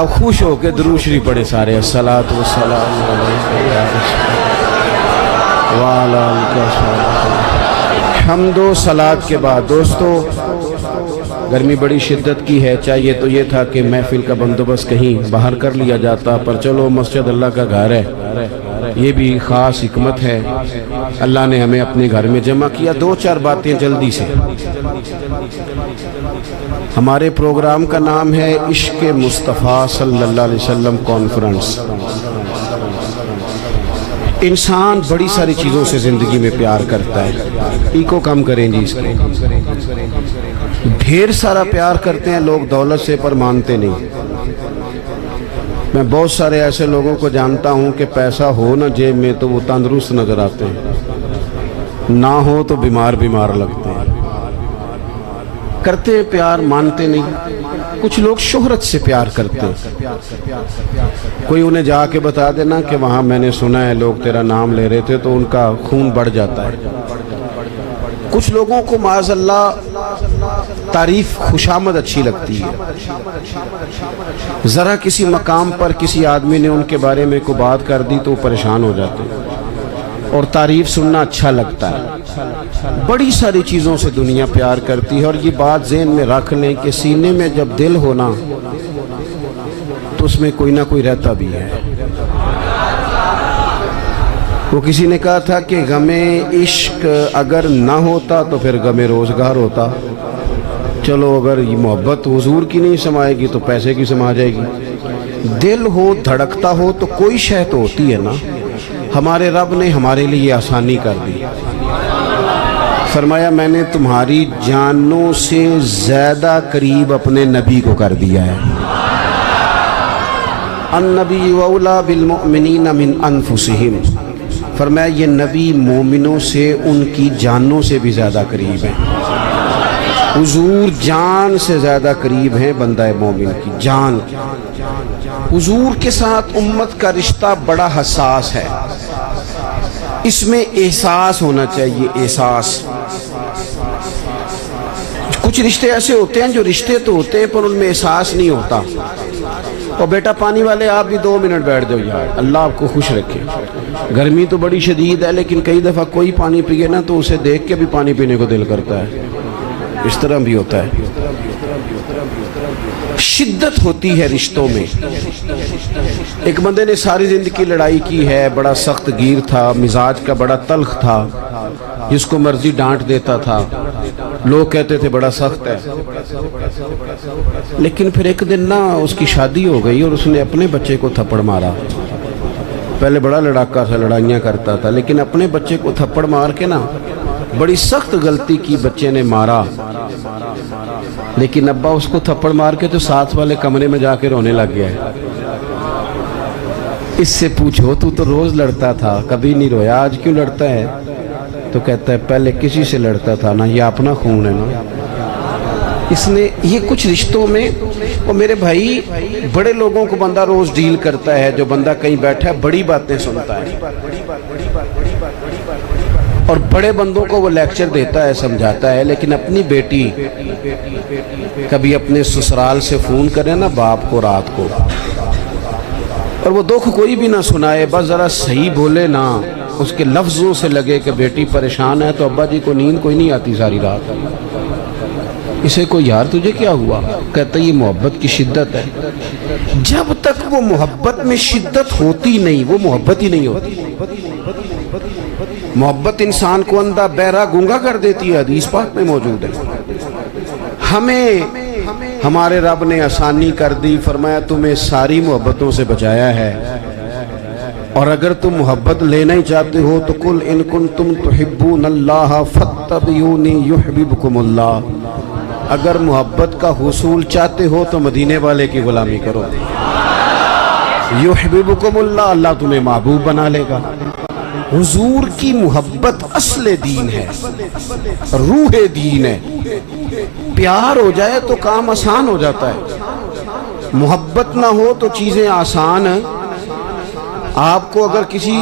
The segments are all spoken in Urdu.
اب خوش ہو کے درود شریف پڑھے سارے، الصلاۃ والسلام علیہ یا رسول اللہ وعلی آلہ وصحبہ۔ حمد و صلات کے بعد دوستو، گرمی بڑی شدت کی ہے، چاہیے تو یہ تھا کہ محفل کا بندوبست کہیں باہر کر لیا جاتا، پر چلو مسجد اللہ کا گھر ہے، یہ بھی خاص حکمت ہے، اللہ نے ہمیں اپنے گھر میں جمع کیا۔ دو چار باتیں جلدی سے۔ ہمارے پروگرام کا نام ہے عشق مصطفیٰ صلی اللہ علیہ وسلم کانفرنس۔ انسان بڑی ساری چیزوں سے زندگی میں پیار کرتا ہے، ایکو کم کریں جی اس کو۔ ڈھیر سارا پیار کرتے ہیں لوگ دولت سے، پر مانتے نہیں۔ میں بہت سارے ایسے لوگوں کو جانتا ہوں کہ پیسہ ہو نہ جیب میں تو وہ تندرست نظر آتے ہیں، نہ ہو تو بیمار لگتے ہیں۔ کرتے ہیں پیار، مانتے نہیں۔ کچھ لوگ شہرت سے پیار کرتے ہیں، کوئی انہیں جا کے بتا دینا کہ وہاں میں نے سنا ہے لوگ تیرا نام لے رہے تھے، تو ان کا خون بڑھ جاتا ہے۔ کچھ لوگوں کو معاذ اللہ تعریف خوشامد اچھی لگتی ہے، ذرا کسی مقام پر کسی آدمی نے ان کے بارے میں کوئی بات کر دی تو وہ پریشان ہو جاتے ہیں، اور تعریف سننا اچھا لگتا ہے۔ بڑی ساری چیزوں سے دنیا پیار کرتی ہے، اور یہ بات ذہن میں رکھ لیں کہ سینے میں جب دل ہونا تو اس میں کوئی نہ کوئی رہتا بھی ہے۔ وہ کسی نے کہا تھا کہ غم عشق اگر نہ ہوتا تو پھر غم روزگار ہوتا۔ چلو اگر یہ محبت حضور کی نہیں سمائے گی تو پیسے کی سما جائے گی۔ دل ہو، دھڑکتا ہو تو کوئی شے تو ہوتی ہے نا۔ ہمارے رب نے ہمارے لیے آسانی کر دی، فرمایا میں نے تمہاری جانوں سے زیادہ قریب اپنے نبی کو کر دیا ہے۔ النبی اولیٰ بالمؤمنین من انفسہم، فرمایا یہ نبی مومنوں سے ان کی جانوں سے بھی زیادہ قریب ہیں۔ حضور جان سے زیادہ قریب ہیں بندہ مومن کی جان۔ حضور کے ساتھ امت کا رشتہ بڑا حساس ہے، اس میں احساس ہونا چاہیے، احساس۔ کچھ رشتے ایسے ہوتے ہیں جو رشتے تو ہوتے ہیں پر ان میں احساس نہیں ہوتا۔ اور بیٹا پانی والے آپ بھی 2 منٹ بیٹھ جاؤ یار، اللہ آپ کو خوش رکھے۔ گرمی تو بڑی شدید ہے، لیکن کئی دفعہ کوئی پانی پیے نا تو اسے دیکھ کے بھی پانی پینے کو دل کرتا ہے، اس طرح بھی ہوتا ہے۔ شدت ہوتی ہے رشتوں میں۔ ایک بندے نے ساری زندگی لڑائی کی ہے، بڑا سخت گیر تھا، مزاج کا بڑا تلخ تھا، جس کو مرضی ڈانٹ دیتا تھا، لوگ کہتے تھے بڑا سخت ہے۔ لیکن پھر ایک دن نا اس کی شادی ہو گئی اور اس نے اپنے بچے کو تھپڑ مارا۔ پہلے بڑا لڑاکا تھا، لڑائیاں کرتا تھا، لیکن اپنے بچے کو تھپڑ مار کے نا بڑی سخت غلطی کی، بچے نے مارا۔ لیکن ابا اس کو تھپڑ مار کے تو ساتھ والے کمرے میں جا کے رونے لگ گیا ہے۔ اس سے پوچھو تو روز لڑتا تھا، کبھی نہیں رویا، آج کیوں لڑتا ہے؟ تو کہتا ہے پہلے کسی سے لڑتا تھا نا، یہ اپنا خون ہے نا۔ اس نے یہ کچھ رشتوں میں، اور میرے بھائی بڑے لوگوں کو بندہ روز ڈیل کرتا ہے، جو بندہ کہیں بیٹھا ہے بڑی باتیں سنتا ہے، اور بڑے بندوں کو وہ لیکچر دیتا ہے، سمجھاتا ہے، لیکن اپنی بیٹی کبھی اپنے سسرال سے فون کرے نا باپ کو رات کو، اور وہ دکھ کوئی بھی نہ سنائے، بس ذرا صحیح بولے نا، اس کے لفظوں سے لگے کہ بیٹی پریشان ہے، تو ابا جی کو نیند کوئی نہیں آتی ساری رات۔ اسے کو یار تجھے کیا ہوا؟ کہتا یہ محبت کی شدت ہے۔ جب تک وہ محبت میں شدت ہوتی نہیں، وہ محبت ہی نہیں ہوتی۔ محبت انسان کو اندھا بہرا گونگا کر دیتی ہے، حدیث پاک میں موجود ہے۔ ہمیں ہمارے رب نے آسانی کر دی، فرمایا تمہیں ساری محبتوں سے بچایا ہے، اور اگر تم محبت لینا ہی چاہتے ہو تو قل ان کنتم تحبون اللہ فاتبعونی یحببکم اللہ، اگر محبت کا حصول چاہتے ہو تو مدینے والے کی غلامی کرو، یحببکم اللہ، اللہ تمہیں محبوب بنا لے گا۔ حضور کی محبت اصل دین ہے، روح دین ہے۔ پیار ہو جائے تو کام آسان ہو جاتا ہے، محبت نہ ہو تو چیزیں آسان ہیں۔ آپ کو اگر کسی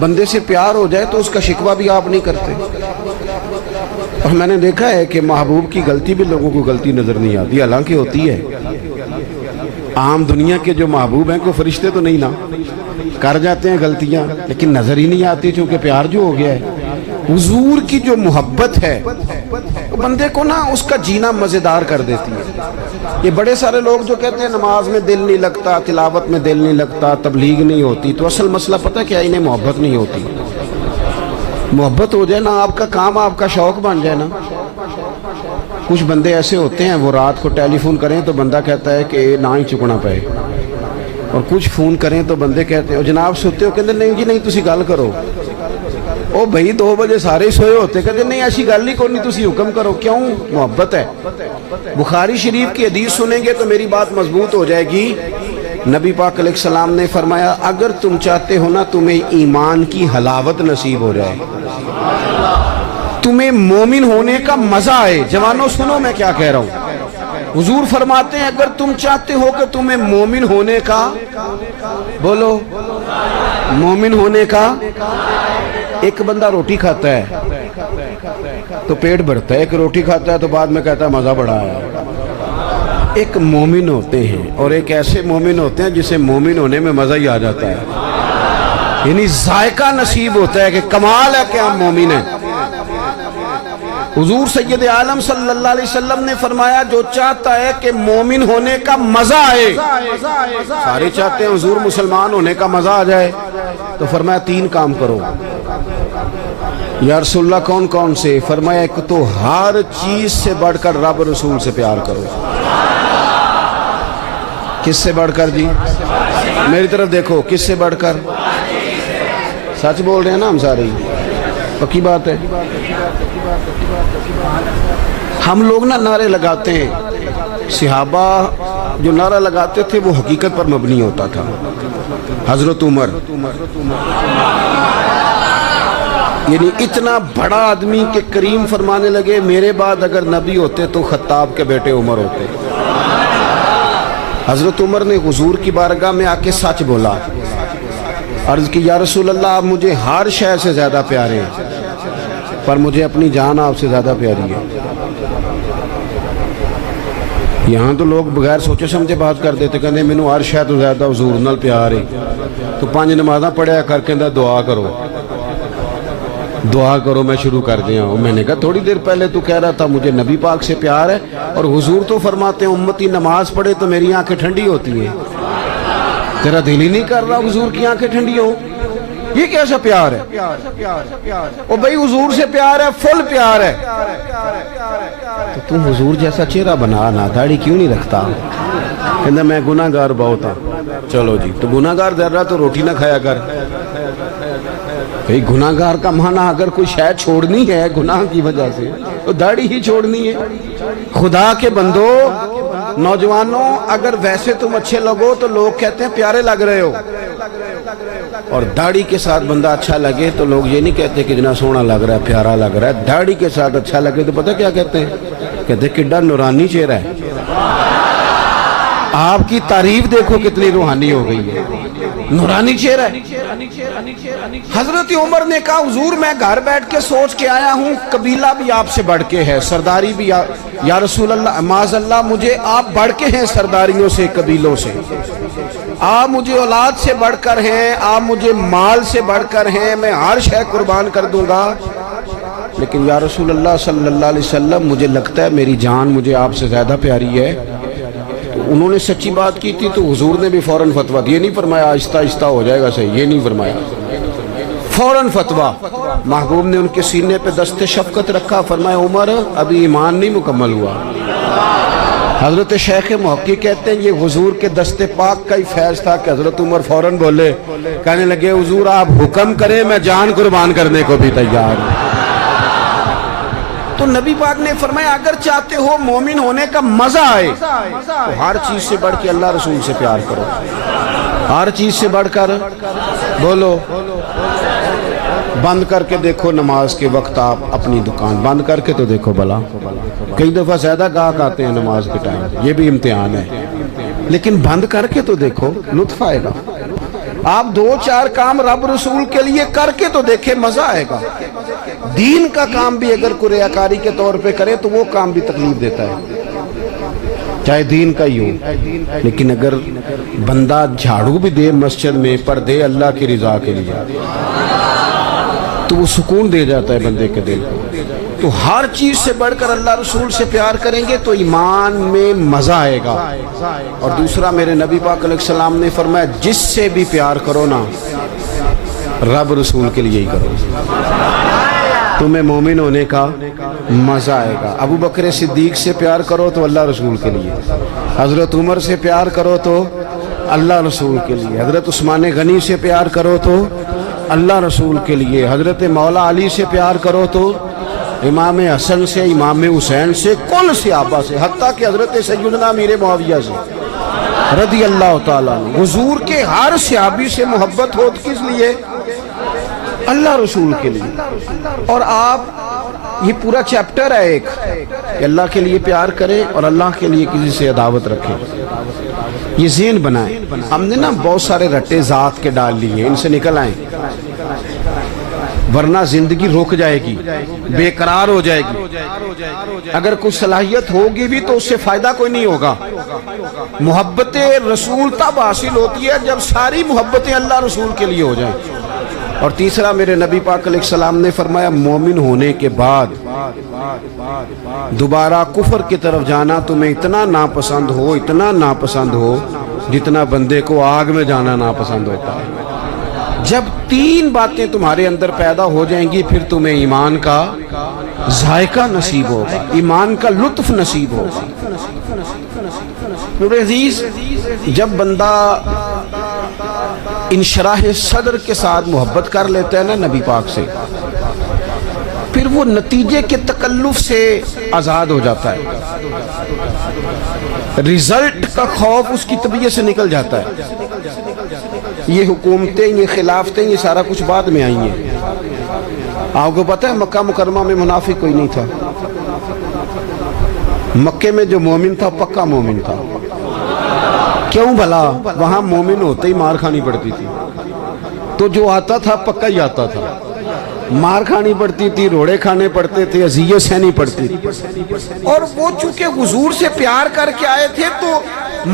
بندے سے پیار ہو جائے تو اس کا شکوہ بھی آپ نہیں کرتے، اور میں نے دیکھا ہے کہ محبوب کی غلطی بھی لوگوں کو غلطی نظر نہیں آتی، حالانکہ ہوتی ہے۔ عام دنیا کے جو محبوب ہیں کوئی فرشتے تو نہیں نا، کر جاتے ہیں غلطیاں لیکن نظر ہی نہیں آتی چونکہ پیار جو ہو گیا ہے۔ حضور کی جو محبت ہے وہ بندے کو نا اس کا جینا مزیدار کر دیتی ہے۔ یہ بڑے سارے لوگ جو کہتے ہیں نماز میں دل نہیں لگتا، تلاوت میں دل نہیں لگتا، تبلیغ نہیں ہوتی، تو اصل مسئلہ پتہ کیا، انہیں محبت نہیں ہوتی۔ محبت ہو جائے نا، آپ کا کام آپ کا شوق بن جائے نا۔ کچھ بندے ایسے ہوتے ہیں وہ رات کو ٹیلی فون کریں تو بندہ کہتا ہے کہ نہ ہی چکنا پائے، اور کچھ فون کریں تو بندے کہتے ہیں جناب سوتے ہو، کہتے نہیں جی نہیں تسی گل کرو۔ او بھائی 2 بجے سارے سوئے ہوتے، کہتے نہیں ایسی گل ہی کوئی نہیں، تسی حکم کرو۔ کیوں؟ محبت ہے۔ بخاری شریف کی حدیث سنیں گے تو میری بات مضبوط ہو جائے گی۔ نبی پاک علیہ السلام نے فرمایا اگر تم چاہتے ہو نا تمہیں ایمان کی حلاوت نصیب ہو جائے، تمہیں مومن ہونے کا مزہ آئے، جوانوں سنو میں کیا کہہ رہا ہوں، حضور فرماتے ہیں اگر تم چاہتے ہو کہ تمہیں مومن ہونے کا، بولو مومن ہونے کا، ایک بندہ روٹی کھاتا ہے تو پیٹ بھرتا ہے، ایک روٹی کھاتا ہے تو بعد میں کہتا ہے مزہ بڑا ہے۔ ایک مومن ہوتے ہیں اور ایک ایسے مومن ہوتے ہیں جسے مومن ہونے میں مزہ ہی آ جاتا ہے، یعنی ذائقہ نصیب ہوتا ہے کہ کمال ہے کہ ہم مومن ہیں۔ حضور سید عالم صلی اللہ علیہ وسلم نے فرمایا جو چاہتا ہے کہ مومن ہونے کا مزہ آئے، سارے چاہتے ہیں حضور مسلمان ہونے کا مزہ آ جائے، تو فرمایا 3 کام کرو۔ یا رسول اللہ کون کون سے؟ فرمایا ایک تو ہر چیز سے بڑھ کر رب رسول سے پیار کرو۔ کس سے بڑھ کر جی؟ میری طرف دیکھو، کس سے بڑھ کر؟ سچ بول رہے ہیں نا ہم سارے، پکی بات ہے۔ ہم لوگ نا نعرے لگاتے ہیں، صحابہ جو نعرہ لگاتے تھے وہ حقیقت پر مبنی ہوتا تھا۔ حضرت عمر یعنی اتنا بڑا آدمی کہ کریم فرمانے لگے میرے بعد اگر نبی ہوتے تو خطاب کے بیٹے عمر ہوتے۔ حضرت عمر نے حضور کی بارگاہ میں آ کے سچ بولا، عرض کی یا رسول اللہ آپ مجھے ہر شے سے زیادہ پیارے ہیں پر مجھے اپنی جان آپ سے زیادہ پیاری ہے۔ یہاں تو لوگ بغیر سوچے سمجھے بات کر دیتے، کہتے مینوں ہر شے تو زیادہ حضور نال پیار ہے، تو 5 نمازاں پڑھیا کر کے دعا کرو، دعا کرو میں شروع کر دیا ہوں۔ میں نے کہا تھوڑی دیر پہلے تو کہہ رہا تھا مجھے نبی پاک سے پیار ہے، اور حضور تو فرماتے ہیں امتی نماز پڑھے تو میری آنکھیں ٹھنڈی ہوتی ہیں، تیرا دل ہی نہیں کر رہا حضور کی آنکھیں ٹھنڈی ہو، یہ کیسا پیار ہے؟ او بھائی حضور سے پیار ہے، فل پیار ہے، تو تم حضور جیسا چہرہ بنا نا، داڑھی کیوں نہیں رکھتا؟ کہنا میں گناہ گار بہت ہوں۔ چلو جی تو گناہ گار ذرا تو روٹی نہ کھایا کر۔ بھئی گناہ گار کا معنی اگر کوئی شاید چھوڑنی ہے گناہ کی وجہ سے تو داڑھی ہی چھوڑنی ہے۔ خدا کے بندو، نوجوانوں اگر ویسے تم اچھے لگو تو لوگ کہتے ہیں پیارے لگ رہے ہو، اور داڑھی کے ساتھ بندہ اچھا لگے تو لوگ یہ نہیں کہتے کہ جنا سونا لگ رہا ہے، پیارا لگ رہا ہے۔ داڑھی کے ساتھ اچھا لگے تو پتہ کیا کہتے ہیں؟ کہتے ہیں کڈا نورانی چہرہ ہے۔ آپ کی تعریف دیکھو کتنی روحانی ہو گئی ہے، نورانی چہرہ ہے۔ حضرت عمر نے کہا حضور میں گھر بیٹھ کے سوچ کے آیا ہوں قبیلہ بھی آپ سے بڑھ کے ہے، سرداری بھی یا رسول اللہ معاذ اللہ مجھے آپ بڑھ کے ہیں سرداریوں سے، قبیلوں سے، آپ مجھے اولاد سے بڑھ کر ہیں، آپ مجھے مال سے بڑھ کر ہیں، میں ہر شے قربان کر دوں گا، لیکن یا رسول اللہ صلی اللہ علیہ وسلم مجھے لگتا ہے میری جان مجھے آپ سے زیادہ پیاری ہے۔ انہوں نے سچی بات کی تھی تو حضور نے بھی فوراً فتویٰ دیا، یہ نہیں فرمایا آہستہ آہستہ ہو جائے گا صحیح، یہ نہیں فرمایا، فوراً فتویٰ۔ محبوب نے ان کے سینے پہ دست شفقت رکھا، فرمایا عمر ابھی ایمان نہیں مکمل ہوا۔ حضرت شیخ محقق کہتے ہیں یہ حضور کے دست پاک کا ہی فیض تھا کہ حضرت عمر فوراً بولے، کہنے لگے حضور آپ حکم کریں میں جان قربان کرنے کو بھی تیار ہوں۔ تو نبی پاک نے فرمایا اگر چاہتے ہو مومن ہونے کا مزہ آئے تو ہر چیز سے بڑھ کے اللہ رسول سے پیار کرو، ہر چیز سے بڑھ کر، بولو، بند کر کے دیکھو نماز کے وقت آپ اپنی دکان بند کر کے تو دیکھو بلا، کئی دفعہ زیادہ گاہک آتے ہیں نماز کے ٹائم، یہ بھی امتحان ہے، لیکن بند کر کے تو دیکھو لطف آئے گا۔ آپ 2-4 کام رب رسول کے لیے کر کے تو دیکھیں مزہ آئے گا۔ دین کا کام بھی اگر کوئی ریاکاری کے طور پہ کرے تو وہ کام بھی تکلیف دیتا ہے۔ چاہے دین کا ہی ہو، لیکن اگر بندہ جھاڑو بھی دے مسجد میں پر دے اللہ کی رضا کے لیے تو وہ سکون دے جاتا ہے بندے کے دل کو۔ تو ہر چیز سے بڑھ کر اللہ رسول سے پیار کریں گے تو ایمان میں مزہ آئے گا۔ اور دوسرا میرے نبی پاک علیہ السلام نے فرمایا جس سے بھی پیار کرو نا رب رسول کے لیے ہی کرو، تمہیں مومن ہونے کا مزہ آئے گا۔ ابو بکر صدیق سے پیار کرو تو اللہ رسول کے لیے، حضرت عمر سے پیار کرو تو اللہ رسول کے لیے، حضرت عثمان غنی سے پیار کرو تو اللہ رسول کے لیے، حضرت مولا علی سے پیار کرو تو امام حسن سے، امام حسین سے، کل صحابہ سے، حتیٰ کہ حضرت سیدنا امیر معاویہ سے رضی اللہ تعالیٰ عنہ۔ حضور کے ہر صحابی سے محبت ہو کس لیے؟ اللہ رسول کے لیے۔ اور آپ یہ پورا چیپٹر ہے ایک کہ اللہ کے لیے پیار کریں اور اللہ کے لیے کسی سے عداوت رکھیں، یہ ذہن بنائیں۔ ہم نے نا بہت سارے رٹے ذات کے ڈال لیے، ان سے نکل آئیں ورنہ زندگی رک جائے گی، بے قرار ہو جائے گی۔ اگر کوئی صلاحیت ہوگی بھی تو اس سے فائدہ کوئی نہیں ہوگا۔ محبت رسول تب حاصل ہوتی ہے جب ساری محبتیں اللہ رسول کے لیے ہو جائیں۔ اور تیسرا میرے نبی پاک علیہ السلام نے فرمایا مومن ہونے کے بعد دوبارہ کفر کی طرف جانا تمہیں اتنا ناپسند ہو، اتنا ناپسند ہو جتنا بندے کو آگ میں جانا ناپسند ہوتا ہے۔ جب تین باتیں تمہارے اندر پیدا ہو جائیں گی پھر تمہیں ایمان کا ذائقہ نصیب ہوگا، ایمان کا لطف نصیب ہوگا۔ میرے عزیز، جب بندہ انشراح صدر کے ساتھ محبت کر لیتا ہے نا نبی پاک سے، پھر وہ نتیجے کے تکلف سے آزاد ہو جاتا ہے، رزلٹ کا خوف اس کی طبیعت سے نکل جاتا ہے۔ یہ حکومتیں، یہ خلافتیں، یہ سارا کچھ بعد میں آئی ہیں۔ آپ کو پتہ ہے مکہ مکرمہ میں منافق کوئی نہیں تھا، مکے میں جو مومن تھا پکا مومن تھا۔ کیوں بھلا؟ وہاں مومن ہوتے ہی مار کھانی پڑتی تھی، تو جو آتا تھا پکا ہی آتا تھا، مار کھانی پڑتی تھی، روڑے کھانے پڑتے تھے، اذیت سہنی پڑتی تھی۔ اور وہ چونکہ حضور سے پیار کر کے آئے تھے تو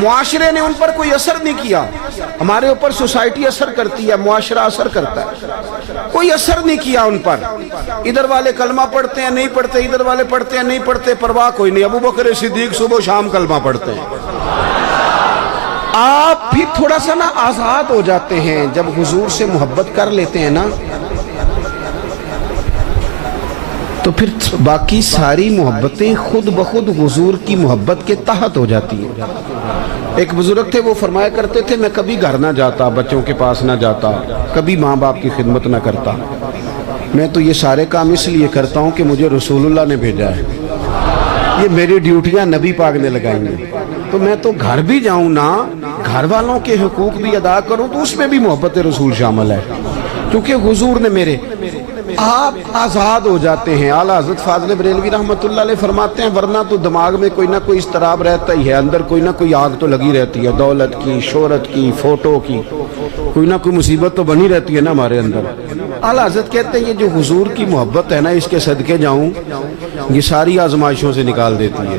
معاشرے نے ان پر کوئی اثر نہیں کیا۔ ہمارے اوپر سوسائٹی اثر کرتی ہے، معاشرہ اثر کرتا ہے، کوئی اثر نہیں کیا ان پر۔ ادھر والے کلمہ پڑھتے ہیں نہیں پڑھتے، ادھر والے پڑھتے ہیں نہیں پڑھتے، پرواہ کوئی نہیں۔ ابو بکر صدیق صبح و شام کلمہ پڑھتے ہیں۔ آپ بھی تھوڑا سا نا آزاد ہو جاتے ہیں جب حضور سے محبت کر لیتے ہیں نا، تو پھر باقی ساری محبتیں خود بخود حضور کی محبت کے تحت ہو جاتی ہیں۔ ایک بزرگ تھے، وہ فرمایا کرتے تھے میں کبھی گھر نہ جاتا، بچوں کے پاس نہ جاتا، کبھی ماں باپ کی خدمت نہ کرتا، میں تو یہ سارے کام اس لیے کرتا ہوں کہ مجھے رسول اللہ نے بھیجا ہے، یہ میری ڈیوٹیاں نبی پاک نے لگائی ہیں، تو میں تو گھر بھی جاؤں نا، گھر والوں کے حقوق بھی ادا کروں، تو اس میں بھی محبت رسول شامل ہے، کیونکہ حضور نے میرے۔ آپ آزاد ہو جاتے ہیں۔ اعلیٰ حضرت فاضل بریلوی رحمۃ اللہ علیہ فرماتے ہیں ورنہ تو دماغ میں کوئی نہ کوئی اضطراب رہتا ہی ہے، اندر کوئی نہ کوئی آگ تو لگی رہتی ہے، دولت کی، شہرت کی، فوٹو کی، کوئی نہ کوئی مصیبت تو بنی رہتی ہے نا ہمارے اندر۔ اعلیٰ حضرت کہتے ہیں یہ جو حضور کی محبت ہے نا، اس کے صدقے جاؤں، یہ ساری آزمائشوں سے نکال دیتی ہے۔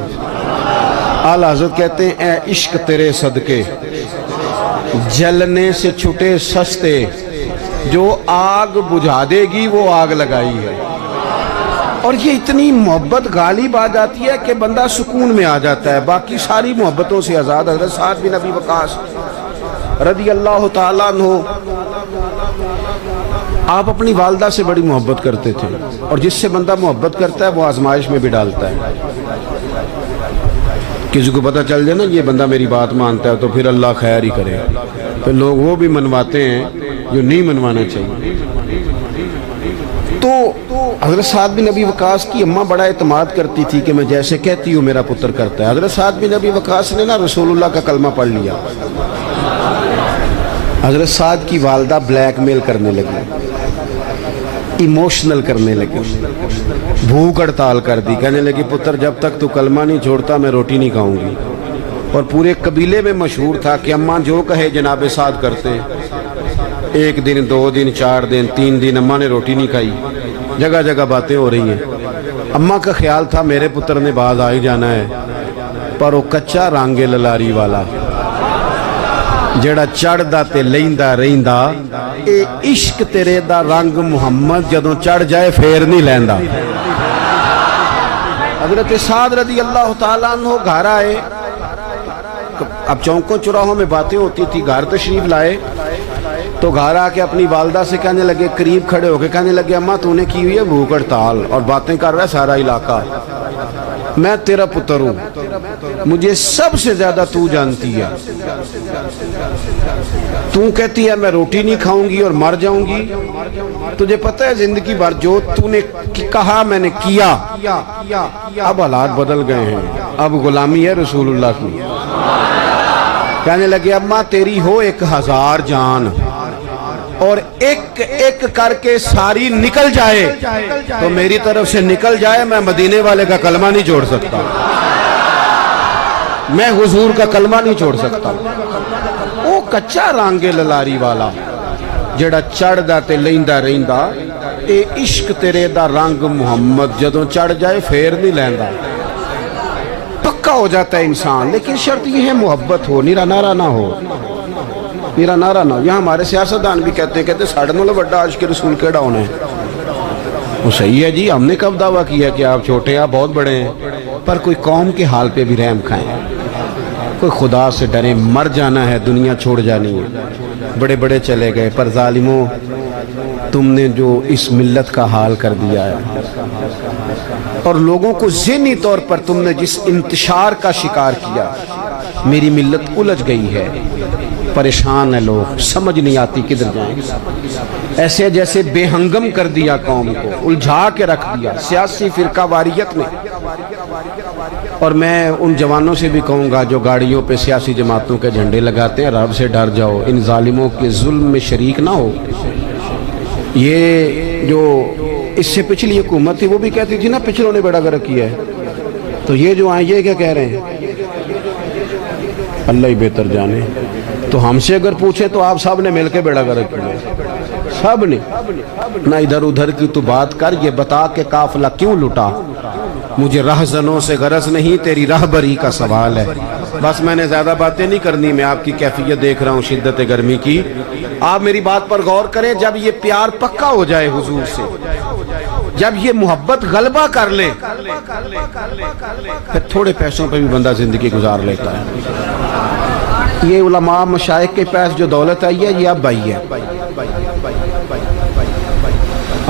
اعلیٰ حضرت کہتے ہیں اے عشق تیرے صدقے جلنے سے چھٹے سستے، جو آگ بجھا دے گی وہ آگ لگائی ہے۔ اور یہ اتنی محبت غالب آ جاتی ہے کہ بندہ سکون میں آ جاتا ہے، باقی ساری محبتوں سے آزاد۔ حضرت سعد بن ابی وقاص رضی اللہ تعالیٰ عنہ، آپ اپنی والدہ سے بڑی محبت کرتے تھے، اور جس سے بندہ محبت کرتا ہے وہ آزمائش میں بھی ڈالتا ہے۔ کسی کو پتہ چل جائے نا یہ بندہ میری بات مانتا ہے تو پھر اللہ خیر ہی کرے، پھر لوگ وہ بھی منواتے ہیں جو نہیں منوانا چاہیے۔ تو حضرت سعد بن ابی وقاص کی اماں بڑا اعتماد کرتی تھی کہ میں جیسے کہتی ہوں میرا پتر کرتا ہے۔ حضرت سعد بن ابی وقاص نے نا رسول اللہ کا کلمہ پڑھ لیا، حضرت سعد کی والدہ بلیک میل کرنے لگی، ایموشنل کرنے لگی، بھوک ہڑتال کر دی، کہنے لگی پتر جب تک تو کلمہ نہیں چھوڑتا میں روٹی نہیں کھاؤں گی۔ اور پورے قبیلے میں مشہور تھا کہ اماں جو کہے جناب سعد کرتے۔ ایک دن، 2 دن، 4 دن، 3 دن اماں نے روٹی نہیں کھائی، جگہ جگہ باتیں ہو رہی ہیں۔ اماں کا خیال تھا میرے پتر نے باز آ ہی جانا ہے، پر وہ کچا رانگے للاری والا جڑا چڑھدا تے لیندا رہندا اے عشق تیرے دا رنگ محمد جدوں چڑھ جائے پھر نہیں لیندا۔ حضرت سعد رضی اللہ تعالیٰ عنہ گھر آئے، اب چوکوں چوراہوں میں باتیں ہوتی تھی، گھر تشریف لائے تو گھر آ کے اپنی والدہ سے کہنے لگے، قریب کھڑے ہو کے کہنے لگے اماں تو نے کی ہوئی ہے بھوک ہڑتال اور باتیں کر رہا ہے سارا علاقہ، میں تیرا پتر ہوں، مجھے سب سے زیادہ تو جانتی ہے، تو کہتی ہے میں روٹی نہیں کھاؤں گی اور مر جاؤں گی، تجھے پتہ ہے زندگی بھر جو تو نے کہا میں نے کیا۔ اب حالات بدل گئے ہیں، اب غلامی ہے رسول اللہ کی۔ کہنے لگے اماں تیری ہو 1000 جان اور ایک ایک کر کے ساری نکل جائے تو میری طرف سے نکل جائے، میں مدینے والے کا کلمہ نہیں چھوڑ سکتا، میں حضور کا کلمہ نہیں چھوڑ سکتا۔ وہ کچا رانگے للاری والا جڑا چڑھ دا تے لیندا رہندا اے عشق تیرے دا رنگ محمد جدوں چڑھ جائے پھر نہیں لیندا۔ پکا ہو جاتا ہے انسان، لیکن شرط یہ ہے محبت ہو، نیرا نارا نہ ہو، نیرا نارا نہ ہو۔ یہاں ہمارے سیاستدان بھی کہتے ہیں ساڑھے نولے بڑا عاشق رسول کیڑا ہونا ہے۔ وہ صحیح ہے جی، ہم نے کب دعویٰ کیا کہ آپ چھوٹے آپ بہت بڑے ہیں، پر کوئی قوم کے حال پہ بھی رحم کھائیں، کوئی خدا سے ڈریں، مر جانا ہے، دنیا چھوڑ جانی ہے۔ بڑے بڑے چلے گئے، پر ظالموں تم نے جو اس ملت کا حال کر دیا ہے اور لوگوں کو ذہنی طور پر تم نے جس انتشار کا شکار کیا، میری ملت الجھ گئی ہے، پریشان ہے، لوگ سمجھ نہیں آتی کدھر جائیں، ایسے جیسے بے ہنگم کر دیا، قوم کو الجھا کے رکھ دیا سیاسی فرقہ واریت میں۔ اور میں ان جوانوں سے بھی کہوں گا جو گاڑیوں پہ سیاسی جماعتوں کے جھنڈے لگاتے ہیں، رب سے ڈر جاؤ، ان ظالموں کے ظلم میں شریک نہ ہو۔ یہ جو اس سے پچھلی حکومت تھی وہ بھی کہتی تھی نا پچھلوں نے بیڑا گرک کیا ہے، تو یہ جو آئیں یہ کیا کہہ رہے ہیں؟ اللہ ہی بہتر جانے۔ تو ہم سے اگر پوچھے تو آپ سب نے مل کے بیڑا گرک کیا، سب نے۔ نہ ادھر ادھر کی تو بات کر، یہ بتا کہ قافلہ کیوں لٹا، مجھے رہزنوں سے غرض نہیں، تیری راہبری کا سوال ہے۔ بس میں نے زیادہ باتیں نہیں کرنی، میں آپ کی کیفیت دیکھ رہا ہوں شدت گرمی کی، آپ میری بات پر غور کریں۔ جب یہ پیار پکا ہو جائے حضور سے، جب یہ محبت غلبہ کر لے، پھر تھوڑے پیسوں پہ بھی بندہ زندگی گزار لیتا ہے۔ یہ علماء مشائخ کے پاس جو دولت آئی ہے یہ اب آئی ہے،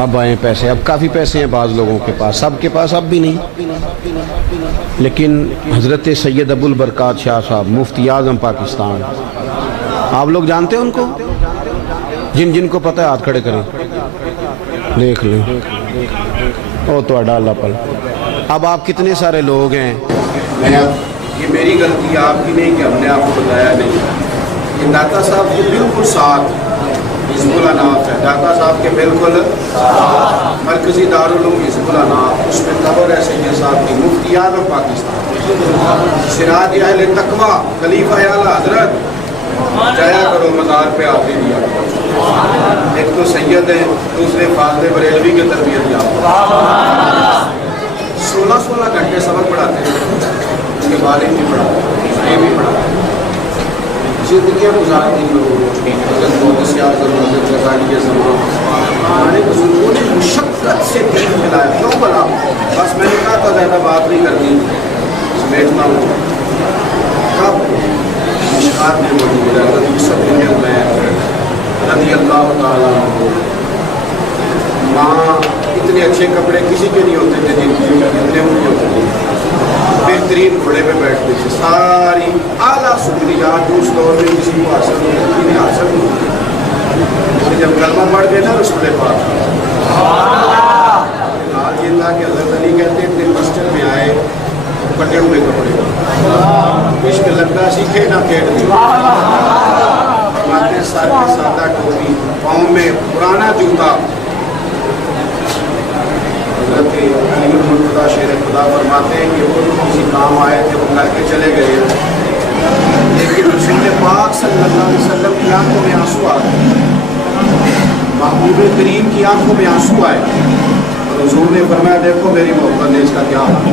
اب آئے پیسے، اب کافی پیسے ہیں بعض لوگوں کے پاس، سب کے پاس اب بھی نہیں، لیکن حضرت سید ابو البرکات شاہ صاحب مفتی اعظم پاکستان، آپ لوگ جانتے ہیں ان کو؟ جن جن کو پتہ ہے ہاتھ کھڑے کریں، دیکھ لیں، او تو اڈالا پل۔ اب آپ کتنے سارے لوگ ہیں، یہ میری غلطی آپ کی نہیں کہ ہم نے آپ کو بتایا نہیں، یہ داتا صاحب کے بالکل ساتھ حزب الاناف ہے، داتا صاحب کے بالکل مرکزی دارالعلوم حزب الاناف، اس میں قبر ہے سید صاحب کی، مفتی اعظم پاکستان، سراج اہل تقویٰ، خلیفہ اعلیٰ حضرت، جایا کرو مزار پہ آتے دیا، ایک تو سید ہیں، دوسرے فاضل بریلوی کی تربیت یافتہ، 16 گھنٹے سبق پڑھاتے ہیں، اس کے بارے بھی پڑھاتے ہیں، یہ بھی پڑھاتے ہیں، زندگیاں گزارتی لوگوں حضرت محدث اعظم حضرت غزالی زمان ہمارے بزرگوں نے مشقت سے دین پھیلایا، کیوں بلا؟ بس میں نے کہا تھا زیادہ بات نہیں کرنی، سمیٹنا ہوں، کب مشکات میں موجود ہے حضرت یوسف بن عمیر رضی اللہ تعالیٰ عنہ، ماں اتنے اچھے کپڑے کسی کے نہیں ہوتے تھے جن کی اتنے ان کے ہوتے تھے، بہترین گھوڑے پہ بیٹھتے تھے، ساری اعلیٰ سہولیات جو اس دور میں کسی کو حاصل ہوتی تھی حاصل ہوتی تھی۔ جب کلمہ پڑھ گئے نا رسول پاک، حال یہ تھا کہ حضرت علی کہتے اپنے مسجد میں آئے پٹے ہوئے کپڑے، عشق لگتا سیکھے نہ کھیڑ دی، فرماتے سر کے سادہ ٹوپی، پاؤں میں پرانا جوتا، حضرت علی المرتضیٰ شیر خدا فرماتے ہیں کہ وہ کسی کام آئے تھے وہ کر کے چلے گئے، لیکن رسول پاک صلی اللہ علیہ وسلم کی آنکھوں میں آنسو آ گئے، محبوب کریم کی آنکھوں میں آنسو آئے، اور حضور نے فرمایا دیکھو میری محبت نے اس کا کیا حال ہے۔